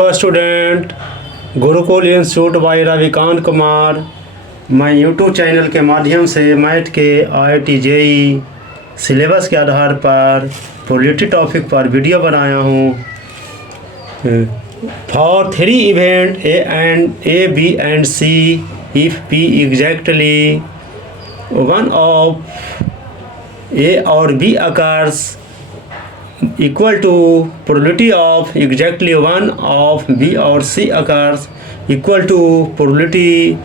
Student Gurukul institute by Ravikant Kumar. मैं YouTube channel के माध्यम से मैथ के IIT JEE सिलेबस के आधार पर प्रोबेबिलिटी टॉपिक पर वीडियो बनाया हूँ। For 3 event A, B and C, if P exactly one of A or B occurs equal to probability of exactly one of B or C occurs equal to probability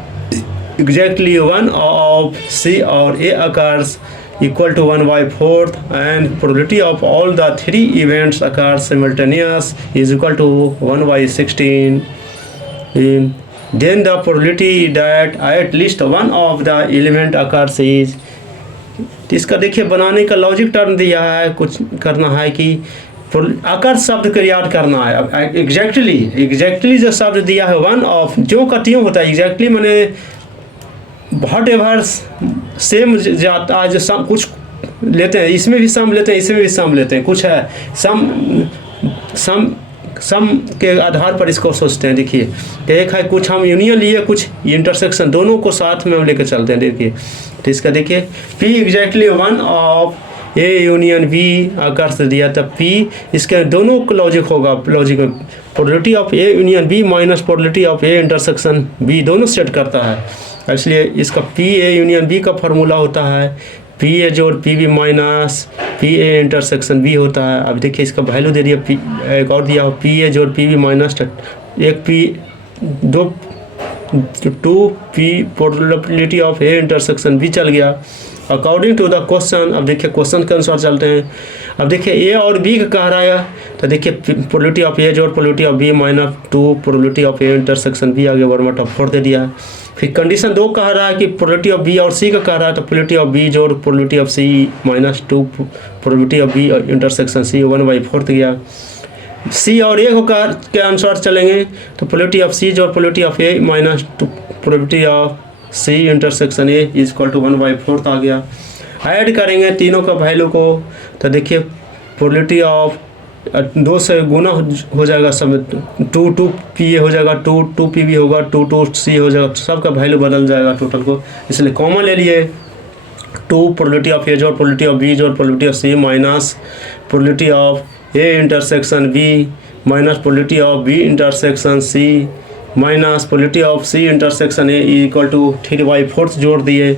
exactly one of C or A occurs equal to 1/4 and probability of all the 3 events occur simultaneous is equal to 1/16. Then the probability that at least one of the element occurs is। तो इसका देखिए बनाने का logic term दिया है, कुछ करना है कि आकर शब्द को याद करना है। अब एग्जैक्टली जो शब्द दिया है वन ऑफ, जो का त्यों होता है। एग्जैक्टली मैंने वॉट एवर सेम जाता है, जो सम कुछ लेते हैं, इसमें भी सम लेते हैं, इसमें भी सम लेते हैं, कुछ है सम के आधार पर इसको सोचते हैं। देखिए तो एक है कुछ हम यूनियन लिए, कुछ इंटरसेक्शन, दोनों को साथ में हम लेकर चलते हैं। देखिए तो इसका देखिए P exactly one of A union B आकर से दिया, तब P इसके दोनों का लॉजिक होगा। लॉजिक में probability of A union B minus probability of A intersection B दोनों सेट करता है, इसलिए इसका P A यूनियन B का फार्मूला होता है P A जोड़ P B minus P A intersection B होता है। अब देखिए इसका वैल्यू दे दिया, एक और दिया हो P A जोड़ P B माइनस एक P 2P probability of A intersection B चल गया अकॉर्डिंग टू द क्वेश्चन। अब देखिए क्वेश्चन के अनुसार चलते हैं। अब देखिए A और B का कह रहा है, तो देखिए प्रोबेबिलिटी ऑफ A जोड़ probability of B minus 2 probability of A intersection B आगे 1/4 दे दिया है। फिर कंडीशन 2 कह रहा है कि प्रोबेबिलिटी ऑफ B और C का कह रहा है, तो प्रोबेबिलिटी ऑफ B जोड़ probability of C minus 2 probability of B intersection C 1/4 दिया। C और A के अनुसार चलेंगे, तो प्रोबेबिलिटी ऑफ C जोड़ probability of A minus 2 probability of C intersection A is equal to 1/4 आ गया। ऐड करेंगे तीनों का वैल्यू को, तो देखिए प्रोबेबिलिटी ऑफ 2 से गुना हो जाएगा, सब 2 PA हो जाएगा, 2 PB होगा, 2 C हो जाएगा, सबका वैल्यू बदल जाएगा टोटल को, इसलिए कॉमन ले लिए। 2 प्रोबेबिलिटी ऑफ A जोड़ प्रोबेबिलिटी ऑफ B जोड़ probability of C minus probability of A intersection B minus probability of B intersection C minus probability of C intersection A equal to 3/4 जोड़ दिए।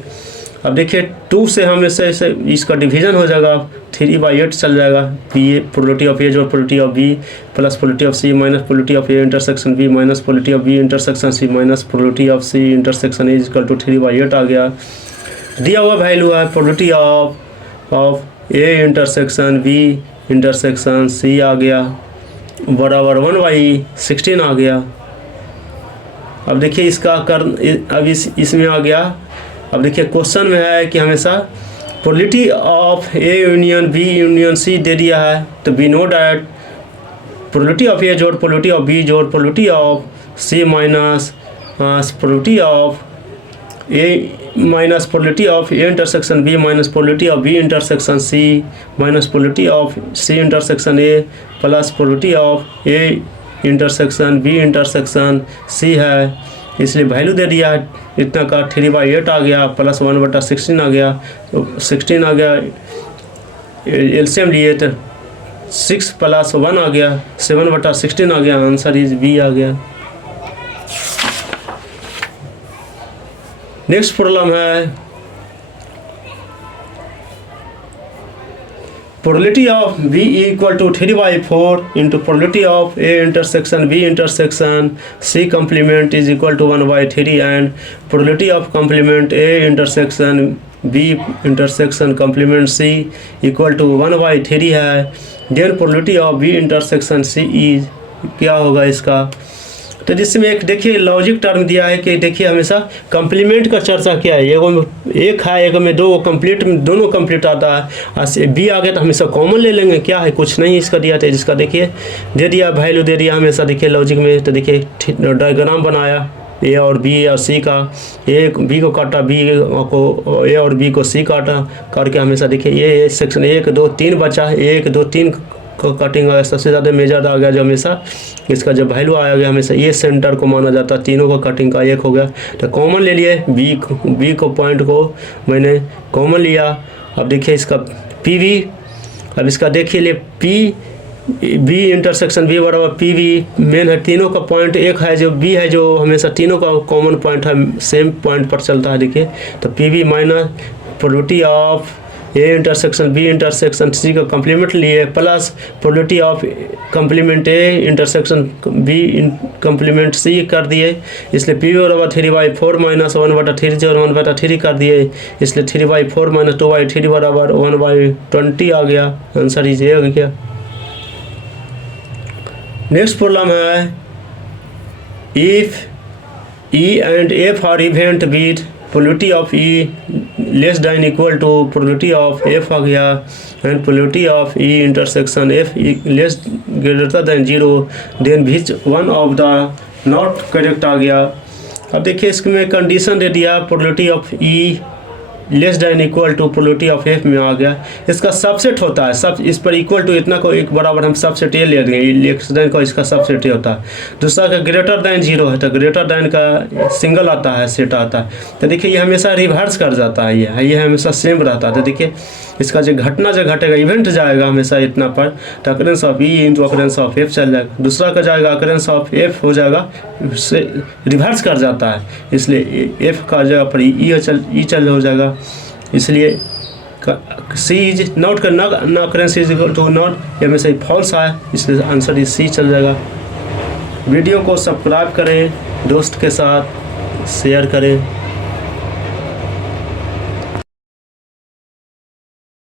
अब देखिए 2 से हमें से इसका डिवीजन हो जाएगा, 3/8 चल जाएगा। प्रोबेबिलिटी ऑफ A जोड़ probability of B plus probability of C minus probability of A intersection B minus probability of B intersection C minus probability of C intersection A equal to 3/8 आ गया। दिया हुआ value है probability of A intersection B intersection C आ गया बराबर 1/16 आ गया। अब देखिए इसका अब इसमें आ गया। अब देखिए क्वेश्चन में है कि हमेशा probability of A union B union C दे दिया है, तो we know that probability of A जोड़ प्रोबेबिलिटी ऑफ B जोड़ probability of C minus probability of A minus probability of A intersection B minus probability of B intersection C minus probability of C intersection A plus probability of A intersection B intersection C है, इसलिए value दे दिया है इतना का 3/8 आ गया plus 1/16 आ गया, तो 16 आ गया। एलसीएम लिए तो 6 + 1 आ गया, 7/16 आ गया। आंसर इज B आ गया। नेक्स्ट प्रॉब्लम है probability of B equal to 3/4 into probability of A intersection B intersection C complement is equal to 1/3 and probability of complement A intersection B intersection complement C equal to 1/3 है। Then probability of B intersection C is क्या होगा इसका, तो जिसमें एक देखिए logic term दिया है कि देखिए हमेशा कम्प्लीमेंट का चर्चा क्या है, एक है, एक में 2 कंप्लीट, दोनों कंप्लीट आता है। B आ गया तो हमेशा कॉमन ले लेंगे, क्या है कुछ नहीं इसका दिया था, जिसका देखिए दे दिया वैल्यू दे दिया हमेशा। देखिए लॉजिक में तो देखिए डायग्राम बनाया A और B और C का, B को काटा, B को A और B को C काटा करके हमेशा देखिए ये सेक्शन 1 2 3 बचा, 1 2 3 का कटिंग आया, सबसे ज़्यादा मेजर आ गया जो हमेशा इसका जब वैल्यू आया गया हमेशा ये सेंटर को माना जाता है, तीनों का कटिंग का एक हो गया। तो कॉमन ले लिए बी को पॉइंट को मैंने कॉमन लिया। अब देखिए इसका पी वी, अब इसका देखिए ले पी बी इंटरसेक्शन बी बराबर पी वी मेन है, तीनों का पॉइंट एक है जो बी है, जो हमेशा तीनों का कॉमन पॉइंट है, सेम पॉइंट पर चलता है। देखिए तो P V minus probability of A intersection B intersection C का कंप्लीमेंट लिए plus probability of complement A intersection B complement C कर दिए, इसलिए पी वी बराबर 3/4 माइनस 1/3 और 1/3 कर दिए, इसलिए 3/4 माइनस 2/3 बराबर 1/20 आ गया। आंसर इज ए हो गया। नेक्स्ट प्रॉब्लम है if E and F are event with probability of E less than equal to probability of F आ गया and probability of E intersection F less greater than 0 then which one of the not correct आ गया। अब देखिए इसमें condition दे दिया probability of E less than equal to probability of F में आ गया, इसका सबसेट होता है, सब इस पर इक्वल टू इतना को एक बराबर हम सबसेट ए ले देंगे, लेस देन का इसका सबसेट ए होता है। दूसरा का ग्रेटर देन 0 है तो ग्रेटर देन का सिंगल आता है, सेट आता है। तो देखिए ये हमेशा रिवर्स कर जाता है, ये हमेशा सेम रहता है। तो देखिए इसका जो घटना जो घटेगा इवेंट जाएगा हमेशा इतना पर, तो occurrence of E into occurrence of F चल जाएगा। दूसरा का जाएगा अकरेंस ऑफ एफ हो जाएगा, इससे रिवर्स कर जाता है, इसलिए एफ का जगह पर ई चल हो जाएगा। इसलिए सी इज नॉट का ना occurrence is equal to not, ये में से फॉल्स है, इसलिए आंसर इज सी चल जाएगा। वीडियो को सब्सक्राइब करें, दोस्त के साथ शेयर करें।